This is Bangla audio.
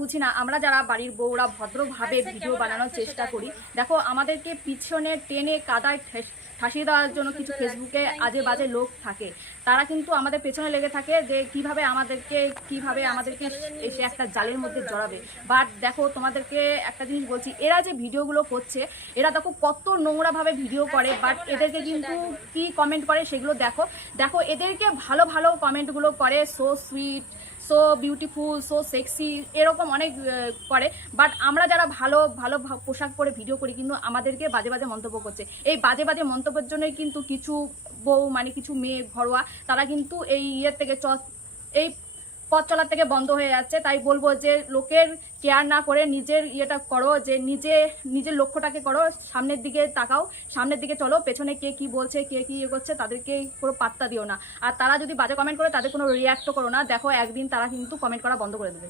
বুঝি না, আমরা যারা বাড়ির বউরা ভদ্রভাবে ভিডিও বানানোর চেষ্টা করি, দেখো আমাদেরকে পিছনে টেনে কাদায় ঠাসিয়ে দেওয়ার জন্য কিছু ফেসবুকে আজে বাজে লোক থাকে, তারা কিন্তু আমাদের পেছনে লেগে থাকে যে কিভাবে আমাদেরকে এসে একটা জালের মধ্যে জড়াবে। বাট দেখো তোমাদেরকে একটা জিনিস বলছি, এরা যে ভিডিওগুলো করছে, এরা দেখো কত নোংরাভাবে ভিডিও করে, বাট এদেরকে কিন্তু কি কমেন্ট করে সেগুলো দেখো। দেখো এদেরকে ভালো ভালো কমেন্টগুলো করে, so sweet, so beautiful, so sexy, এরকম অনেক করে। বাট আমরা যারা ভালো ভালো পোশাক পরে ভিডিও করি, কিন্তু আমাদেরকে বাজে বাজে মন্তব্য করছে। এই বাজে বাজে মন্তব্যের জন্যই কিন্তু কিছু বউ মানে কিছু মেয়ে ঘরোয়া তারা কিন্তু এই ইয়ের থেকে এই পথ চলার থেকে বন্ধ হয়ে যাচ্ছে। তাই বলবো যে লোকের কেয়ার না করে নিজের ইয়েটা করো, যে নিজের লক্ষ্যটাকে করো, সামনের দিকে তাকাও, সামনের দিকে চলো, পেছনে কে কি বলছে, কে কি ইয়ে করছে তাদেরকে কোনো পাত্তা দিও না। আর তারা যদি বাজে কমেন্ট করে তাদের কোনো রিয়াক্টও করো না, দেখো একদিন তারা কিন্তু কমেন্ট করা বন্ধ করে দেবে।